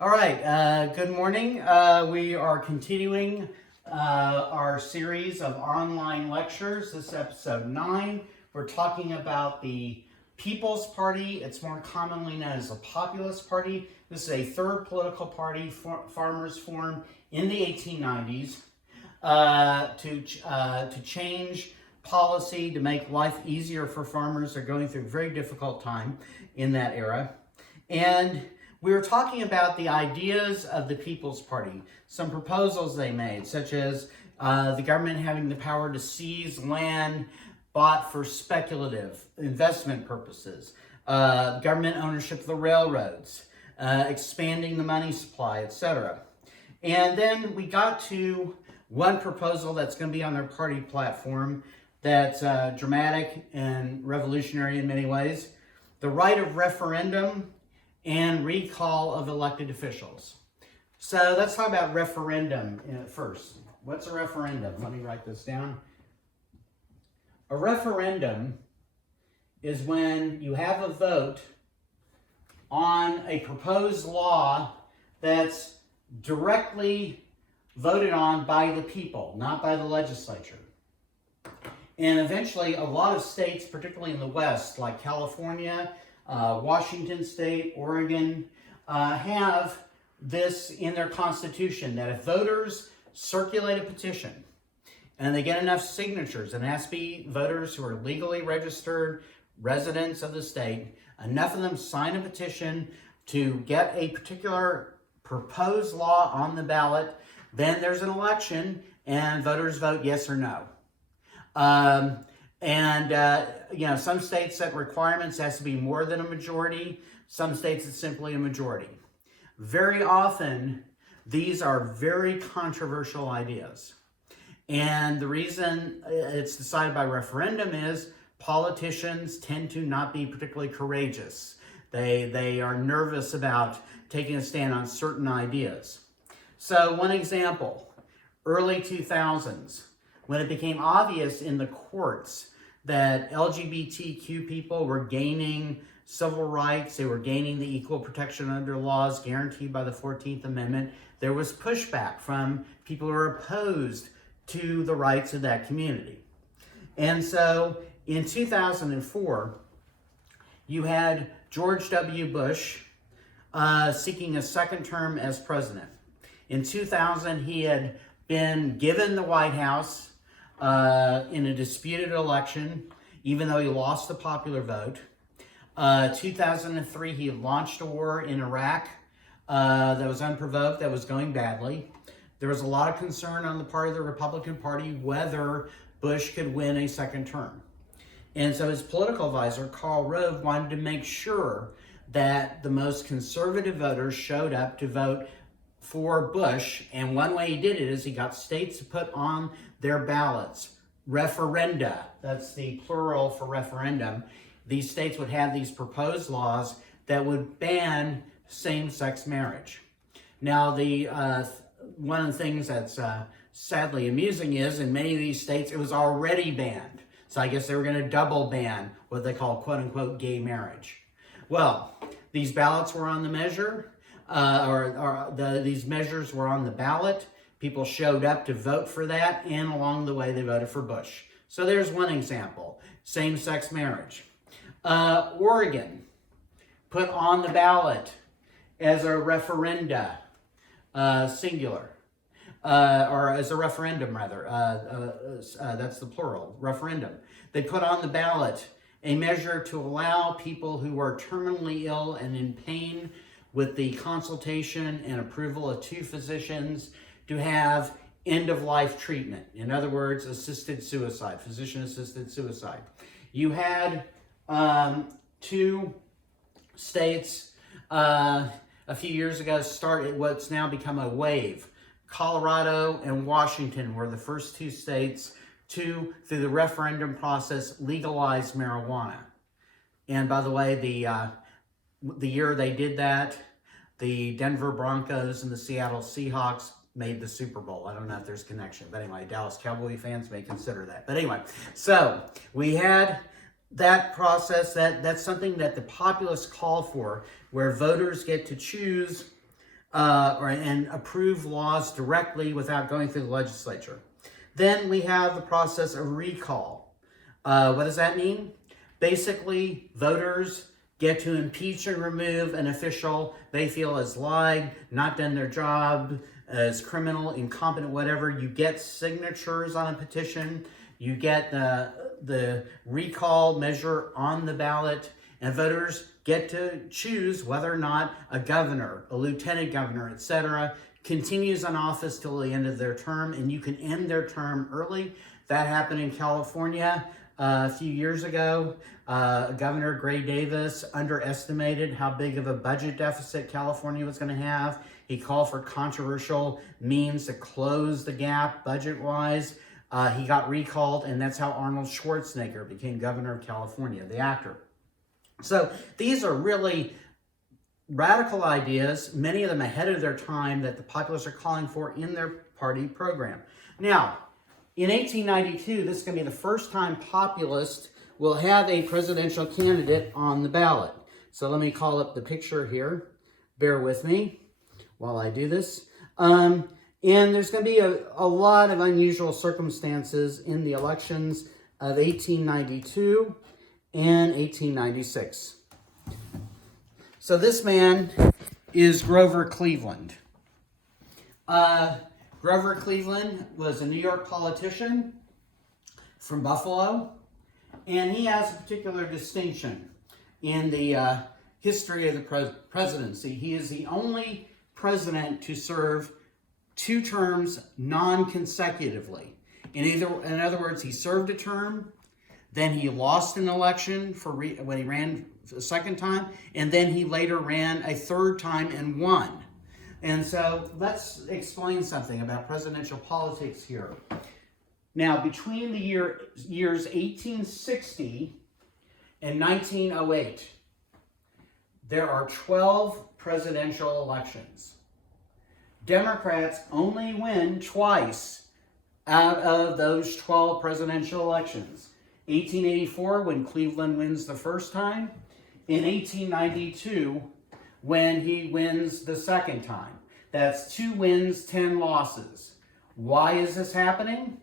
All right, good morning. We are continuing our series of online lectures. This is episode 9. We're talking about the People's Party. It's more commonly known as the Populist Party. This is a third political party farmers formed in the 1890s to change policy, to make life easier for farmers. They're going through a very difficult time in that era. And we were talking about the ideas of the People's Party, some proposals they made, such as the government having the power to seize land bought for speculative investment purposes, government ownership of the railroads, expanding the money supply, etc. And then we got to one proposal that's going to be on their party platform that's dramatic and revolutionary in many ways: the right of referendum and recall of elected officials. So let's talk about referendum first. What's a referendum? Let me write this down. A referendum is when you have a vote on a proposed law that's directly voted on by the people, not by the legislature. And eventually, a lot of states, particularly in the West, like California, Washington State, Oregon, have this in their constitution, that if voters circulate a petition and they get enough signatures, and it has to be voters who are legally registered residents of the state, enough of them sign a petition to get a particular proposed law on the ballot, then there's an election and voters vote yes or no. Some states set requirements. It has to be more than a majority. Some states it's simply a majority. Very often, these are very controversial ideas. And the reason it's decided by referendum is politicians tend to not be particularly courageous. They are nervous about taking a stand on certain ideas. So one example, early 2000s, when it became obvious in the courts that LGBTQ people were gaining civil rights, they were gaining the equal protection under laws guaranteed by the 14th Amendment, there was pushback from people who were opposed to the rights of that community. And so in 2004, you had George W. Bush seeking a second term as president. In 2000, he had been given the White House in a disputed election, even though he lost the popular vote. 2003, he launched a war in Iraq that was unprovoked, that was going badly. There was a lot of concern on the part of the Republican Party whether Bush could win a second term. And so his political advisor, Karl Rove, wanted to make sure that the most conservative voters showed up to vote for Bush. And one way he did it is he got states to put on their ballots referenda. That's the plural for referendum. These states would have these proposed laws that would ban same-sex marriage. Now, one of the things that's sadly amusing is in many of these states it was already banned. So I guess they were going to double ban what they call quote-unquote gay marriage. Well, these ballots were on the measure, these measures were on the ballot. People showed up to vote for that, and along the way they voted for Bush. So there's one example, same-sex marriage. Oregon put on the ballot as a referenda, singular, or as a referendum rather, that's the plural, referendum. They put on the ballot a measure to allow people who are terminally ill and in pain, with the consultation and approval of 2 physicians, to have end-of-life treatment. In other words, assisted suicide, physician-assisted suicide. You had 2 states a few years ago started what's now become a wave. Colorado and Washington were the first 2 states to, through the referendum process, legalize marijuana. And by the way, the year they did that, the Denver Broncos and the Seattle Seahawks made the Super Bowl. I don't know if there's connection, but anyway, Dallas Cowboy fans may consider that. But anyway, so we had that process, that's something that the Populists call for, where voters get to choose and approve laws directly without going through the legislature. Then we have the process of recall. What does that mean? Basically, voters get to impeach and remove an official they feel has lied, not done their job, is criminal, incompetent, whatever. You get signatures on a petition. You get the recall measure on the ballot, and voters get to choose whether or not a governor, a lieutenant governor, etc., continues in office till the end of their term, and you can end their term early. That happened in California a few years ago. Governor Gray Davis underestimated how big of a budget deficit California was going to have. He called for controversial means to close the gap budget-wise. He got recalled, and that's how Arnold Schwarzenegger became governor of California, the actor. So these are really radical ideas, many of them ahead of their time, that the populists are calling for in their party program. Now, in 1892, this is going to be the first time populists will have a presidential candidate on the ballot. So let me call up the picture here. Bear with me while I do this. And there's going to be a lot of unusual circumstances in the elections of 1892 and 1896. So this man is Grover Cleveland. Grover Cleveland was a New York politician from Buffalo, and he has a particular distinction in the history of the presidency. He is the only president to serve 2 terms non-consecutively. In other words, he served a term, then he lost an election when he ran the second time, and then he later ran a 3rd time and won. And so let's explain something about presidential politics here. Now, between the years 1860 and 1908, there are 12 presidential elections. Democrats only win twice out of those 12 presidential elections. 1884, when Cleveland wins the first time, in 1892, when he wins the second time. That's 2 wins, 10 losses. Why is this happening?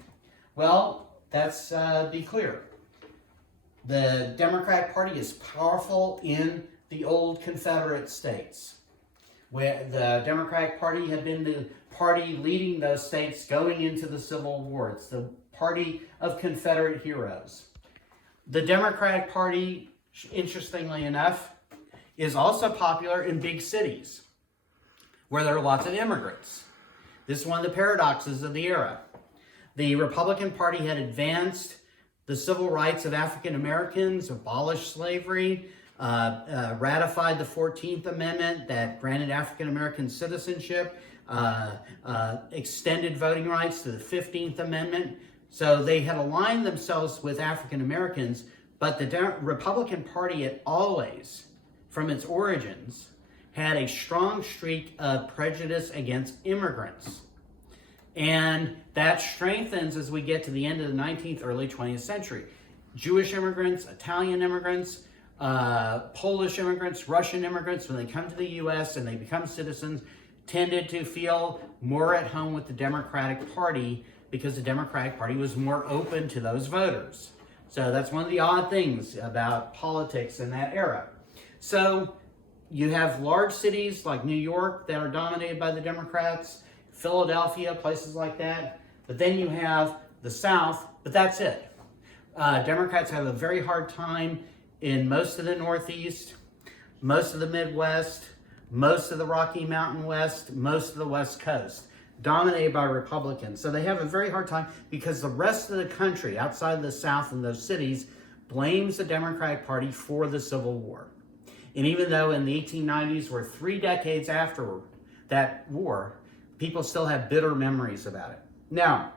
Well, let's be clear. The Democratic Party is powerful in the old Confederate states, where the Democratic Party had been the party leading those states going into the Civil War. It's the party of Confederate heroes. The Democratic Party, interestingly enough, is also popular in big cities where there are lots of immigrants. This is one of the paradoxes of the era. The Republican Party had advanced the civil rights of African Americans, abolished slavery, ratified the 14th Amendment that granted African American citizenship, extended voting rights to the 15th Amendment. So they had aligned themselves with African Americans, but the Republican Party had always, from its origins, had a strong streak of prejudice against immigrants. And that strengthens as we get to the end of the 19th, early 20th century. Jewish immigrants, Italian immigrants, Polish immigrants, Russian immigrants, when they come to the U.S. and they become citizens, tended to feel more at home with the Democratic Party because the Democratic Party was more open to those voters. So that's one of the odd things about politics in that era. So you have large cities like New York that are dominated by the Democrats, Philadelphia, places like that. But then you have the South, but that's it. Democrats have a very hard time in most of the Northeast, most of the Midwest, most of the Rocky Mountain West, most of the West Coast, dominated by Republicans. So they have a very hard time because the rest of the country outside of the South and those cities blames the Democratic Party for the Civil War. And even though in the 1890s, we're 3 decades after that war, people still have bitter memories about it. Now,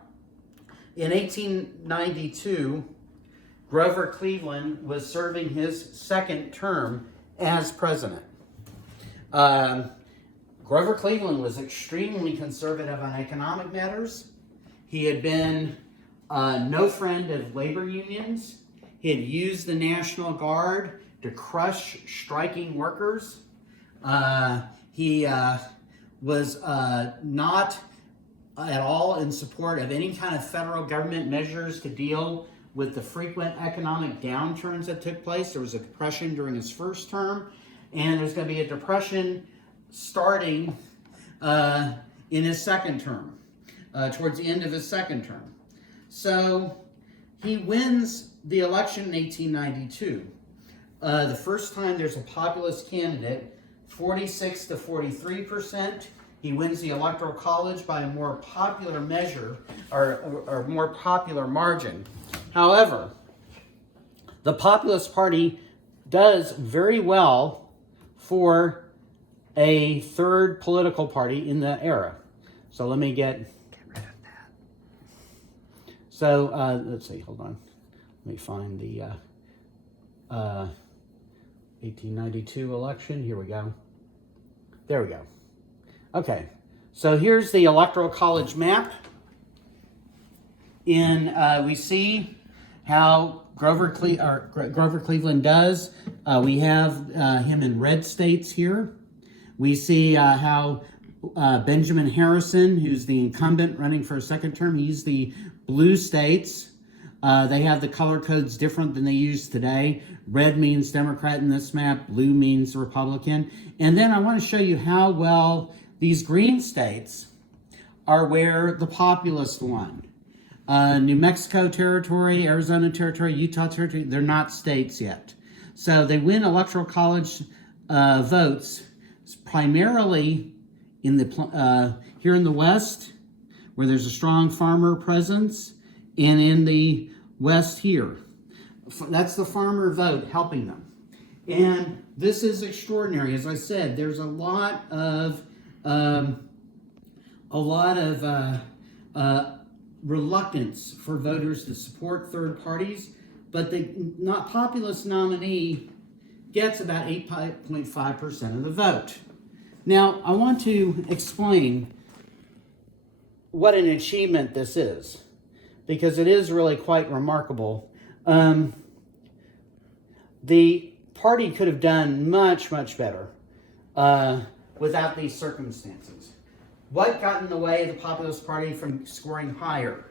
in 1892, Grover Cleveland was serving his 2nd term as president. Grover Cleveland was extremely conservative on economic matters. He had been no friend of labor unions. He had used the National Guard to crush striking workers. He was not at all in support of any kind of federal government measures to deal with the frequent economic downturns that took place. There was a depression during his first term, and there's going to be a depression starting in his second term, towards the end of his second term. So he wins the election in 1892. The first time there's a populist candidate, 46 to 43%. He wins the Electoral College by a more popular measure, or more popular margin. However, the Populist Party does very well for a third political party in the era. So let me get rid of that. So let's see, hold on. Let me find the 1892 election. Here we go. There we go. Okay, so here's the Electoral College map. We see how Grover Cleveland does. We have him in red states here. We see how Benjamin Harrison, who's the incumbent running for a second term, he's the blue states. They have the color codes different than they use today. Red means Democrat in this map, blue means Republican. And then I want to show you how well these green states are where the Populist won. New Mexico territory, Arizona territory, Utah territory, they're not states yet. So they win Electoral College votes primarily in the here in the West, where there's a strong farmer presence, and in the West here. That's the farmer vote helping them. And this is extraordinary. As I said, there's a lot of reluctance for voters to support third parties, but the not populist nominee gets about 8.5% of the vote. Now, I want to explain what an achievement this is, because it is really quite remarkable. The party could have done much, much better without these circumstances. What got in the way of the Populist Party from scoring higher?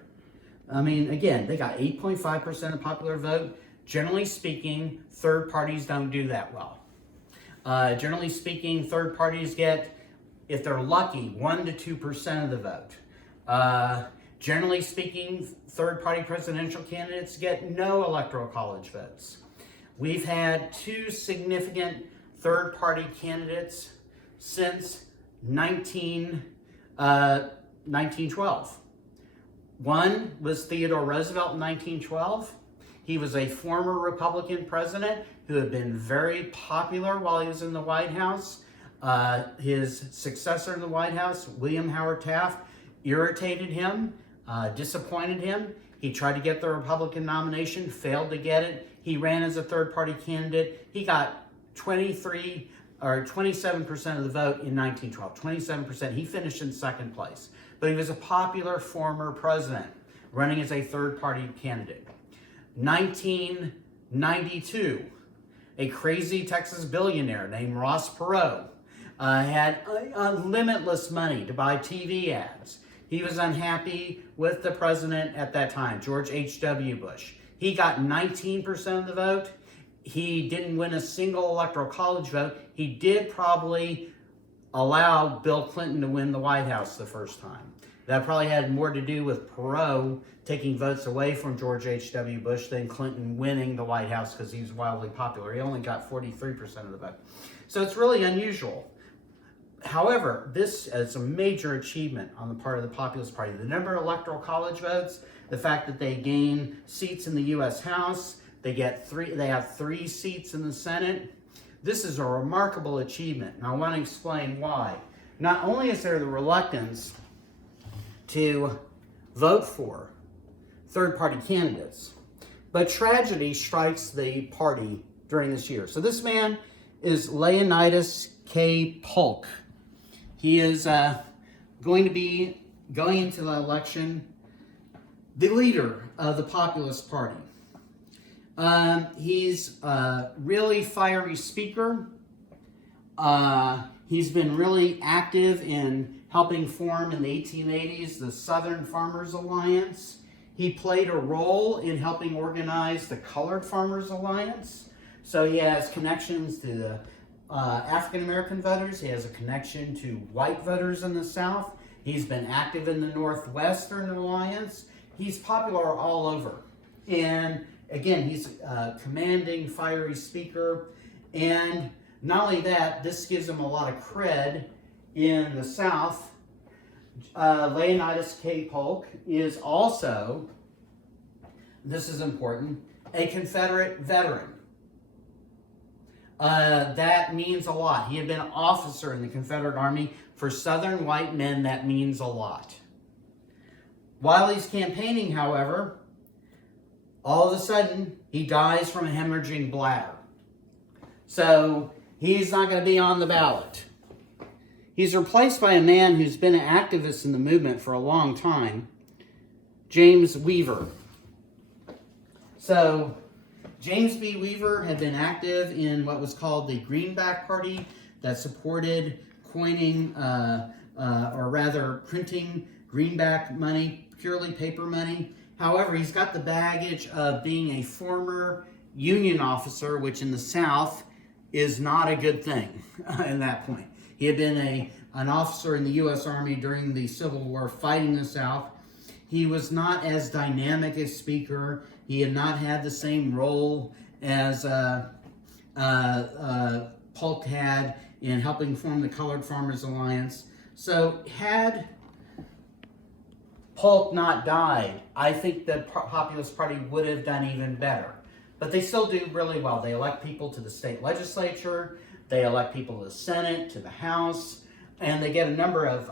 I mean, again, they got 8.5% of popular vote. Generally speaking, third parties don't do that well. Generally speaking, third parties get, if they're lucky, 1 to 2% of the vote. Generally speaking, third-party presidential candidates get no Electoral College votes. We've had two significant third-party candidates since 1912. One was Theodore Roosevelt in 1912. He was a former Republican president who had been very popular while he was in the White House. His successor in the White House, William Howard Taft, irritated him, disappointed him. He tried to get the Republican nomination, failed to get it. He ran as a third-party candidate. He got 27% of the vote in 1912. 27%. He finished in second place. But he was a popular former president running as a third-party candidate. 1992, a crazy Texas billionaire named Ross Perot had limitless money to buy TV ads. He was unhappy with the president at that time, George H.W. Bush. He got 19% of the vote. He didn't win a single Electoral College vote. He did probably allow Bill Clinton to win the White House the first time. That probably had more to do with Perot taking votes away from George H.W. Bush than Clinton winning the White House because he was wildly popular. He only got 43% of the vote. So it's really unusual. However, this is a major achievement on the part of the Populist Party. The number of Electoral College votes, the fact that they gain seats in the U.S. House, they have 3 seats in the Senate. This is a remarkable achievement, and I want to explain why. Not only is there the reluctance to vote for third-party candidates, but tragedy strikes the party during this year. So this man is Leonidas K. Polk. He is going to be going into the election the leader of the Populist Party. He's a really fiery speaker. He's been really active in helping form in the 1880s the Southern Farmers Alliance. He played a role in helping organize the Colored Farmers Alliance. So he has connections to the African American voters. He has a connection to white voters in the South. He's been active in the Northwestern Alliance. He's popular all over. And again, he's a commanding, fiery speaker. And not only that, this gives him a lot of cred in the South. Leonidas K. Polk is also, this is important, a Confederate veteran. That means a lot. He had been an officer in the Confederate Army. For Southern white men, that means a lot. While he's campaigning, however, all of a sudden, he dies from a hemorrhaging bladder. So, he's not going to be on the ballot. He's replaced by a man who's been an activist in the movement for a long time, James Weaver. So, James B. Weaver had been active in what was called the Greenback Party that supported coining, or rather printing greenback money, purely paper money. However, he's got the baggage of being a former Union officer, which in the South is not a good thing at that point. He had been an officer in the U.S. Army during the Civil War fighting the South. He was not as dynamic a speaker. He had not had the same role as Polk had in helping form the Colored Farmers Alliance. So had Polk not died, I think the Populist Party would have done even better. But they still do really well. They elect people to the state legislature, they elect people to the Senate, to the House, and they get a number of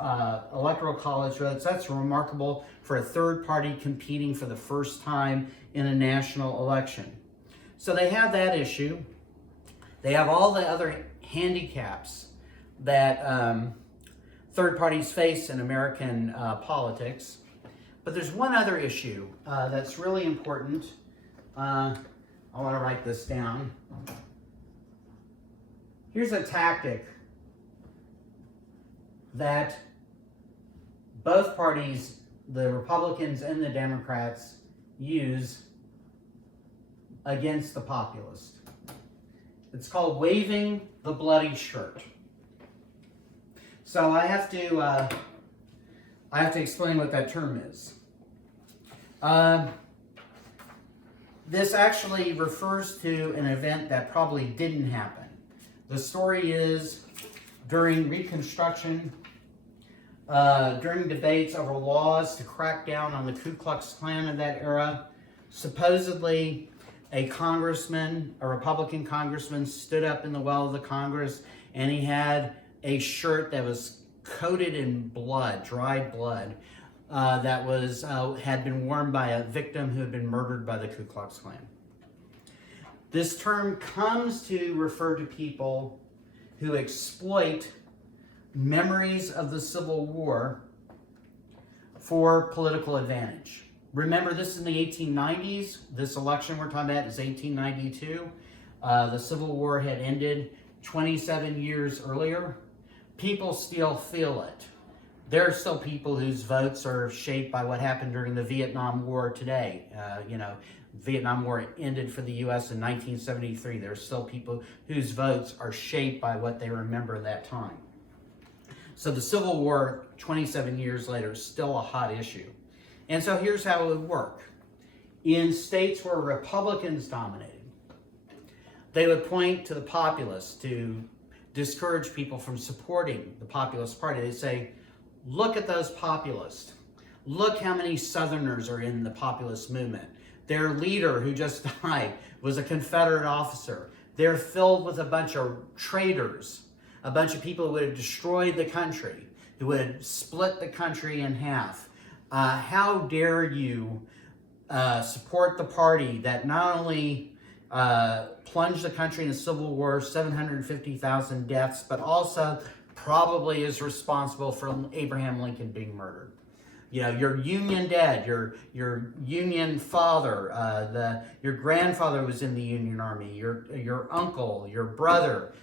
electoral college votes. That's remarkable for a third party competing for the first time in a national election. So they have that issue. They have all the other handicaps that third parties face in American politics. But there's one other issue that's really important. I want to write this down. Here's a tactic that both parties, the Republicans and the Democrats, use against the populist. It's called waving the bloody shirt. So I have to explain what that term is. This actually refers to an event that probably didn't happen. The story is during Reconstruction, during debates over laws to crack down on the Ku Klux Klan of that era, supposedly a congressman, a Republican congressman, stood up in the well of the Congress and he had a shirt that was coated in blood, dried blood, that was had been worn by a victim who had been murdered by the Ku Klux Klan. This term comes to refer to people who exploit memories of the Civil War for political advantage. Remember, this is in the 1890s. This election we're talking about is 1892. The Civil War had ended 27 years earlier. People still feel it. There are still people whose votes are shaped by what happened during the Vietnam War today. Vietnam War ended for the U.S. in 1973. There are still people whose votes are shaped by what they remember that time. So the Civil War, 27 years later, is still a hot issue. And so here's how it would work. In states where Republicans dominated, they would point to the populists to discourage people from supporting the Populist Party. They'd say, look at those populists. Look how many Southerners are in the populist movement. Their leader, who just died, was a Confederate officer. They're filled with a bunch of traitors, a bunch of people who would have destroyed the country, who would have split the country in half. How dare you support the party that not only plunged the country in a civil war, 750,000 deaths, but also probably is responsible for Abraham Lincoln being murdered. You know, your Union dad, your Union father, your grandfather was in the Union Army, your uncle, your brother,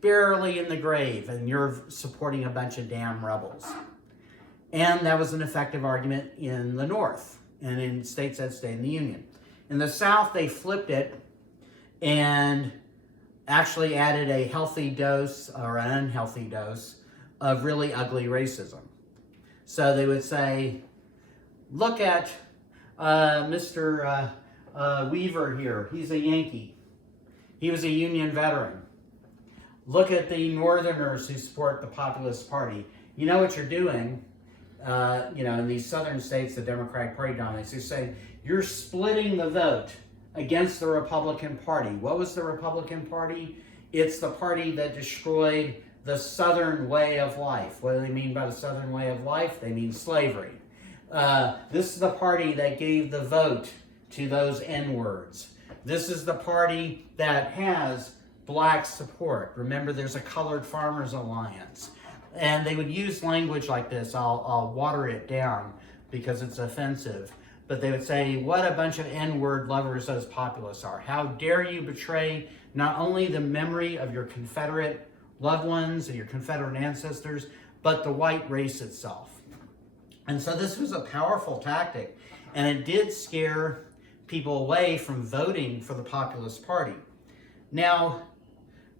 barely in the grave, and you're supporting a bunch of damn rebels. And that was an effective argument in the North and in states that stayed in the Union. In the South, they flipped it and actually added a healthy dose or an unhealthy dose of really ugly racism. So they would say, look at Mr. Weaver here. He's a Yankee. He was a Union veteran. Look at the Northerners who support the Populist Party. You know what you're doing, in these southern states, the Democratic Party dominates. You're saying you're splitting the vote against the Republican Party. What was the Republican Party? It's the party that destroyed the Southern way of life. What do they mean by the Southern way of life? They mean slavery. This is the party that gave the vote to those N-words. This is the party that has black support. Remember, there's a Colored Farmers Alliance. And they would use language like this. I'll water it down because it's offensive. But they would say, what a bunch of N-word lovers those populists are. How dare you betray not only the memory of your Confederate loved ones and your Confederate ancestors, but the white race itself. And so this was a powerful tactic. And it did scare people away from voting for the Populist Party. Now,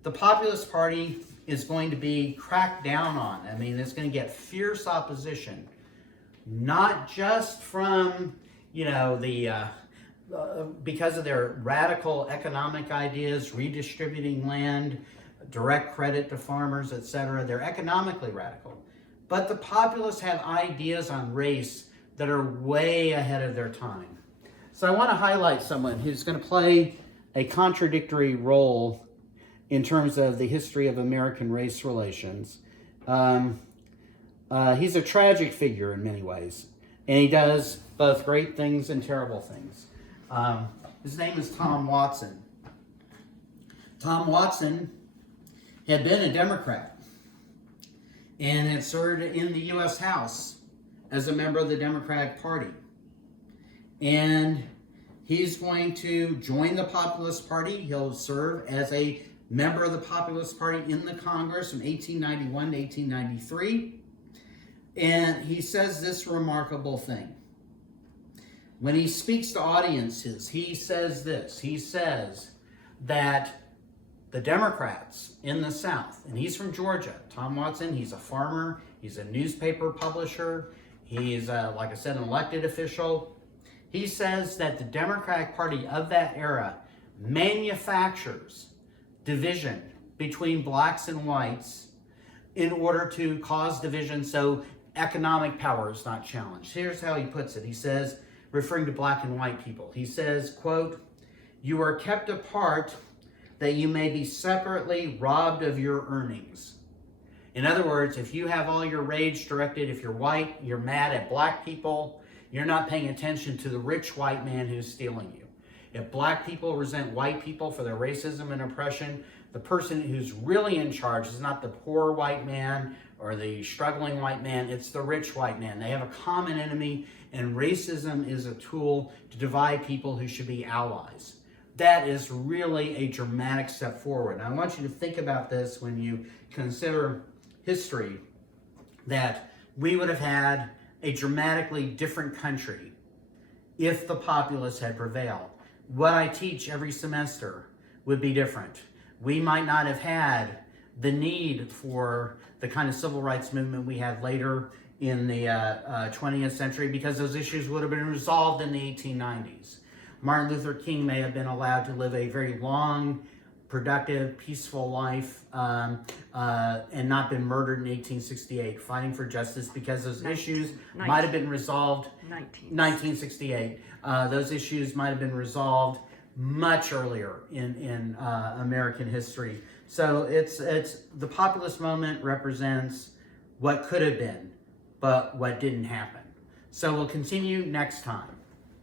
the Populist Party is going to be cracked down on. I mean, it's going to get fierce opposition, not just from, because of their radical economic ideas, redistributing land, direct credit to farmers, etc. They're economically radical. But the populists have ideas on race that are way ahead of their time. So I want to highlight someone who's going to play a contradictory role in terms of the history of American race relations. He's a tragic figure in many ways, and he does both great things and terrible things. His name is Tom Watson. Tom Watson had been a Democrat and had served in the U.S. House as a member of the Democratic Party. And he's going to join the Populist Party. He'll serve as a member of the Populist Party in the Congress from 1891 to 1893. And he says this remarkable thing. When he speaks to audiences, he says this. He says that the Democrats in the South, and he's from Georgia, Tom Watson, he's a farmer, he's a newspaper publisher, he's, like I said, an elected official. He says that the Democratic Party of that era manufactures division between blacks and whites in order to cause division so economic power is not challenged. Here's how he puts it. He says, referring to black and white people, he says, quote, "You are kept apart that you may be separately robbed of your earnings." In other words, if you have all your rage directed, if you're white, you're mad at black people, you're not paying attention to the rich white man who's stealing you. If black people resent white people for their racism and oppression, the person who's really in charge is not the poor white man or the struggling white man, it's the rich white man. They have a common enemy, and racism is a tool to divide people who should be allies. That is really a dramatic step forward. And I want you to think about this when you consider history, that we would have had a dramatically different country if the populists had prevailed. What I teach every semester would be different. We might not have had the need for the kind of civil rights movement we had later in the 20th century because those issues would have been resolved in the 1890s. Martin Luther King may have been allowed to live a very long, productive, peaceful life and not been murdered in 1868, fighting for justice because those issues might have been resolved 1968. Those issues might have been resolved much earlier in American history. So it's the populist moment represents what could have been, but what didn't happen. So we'll continue next time.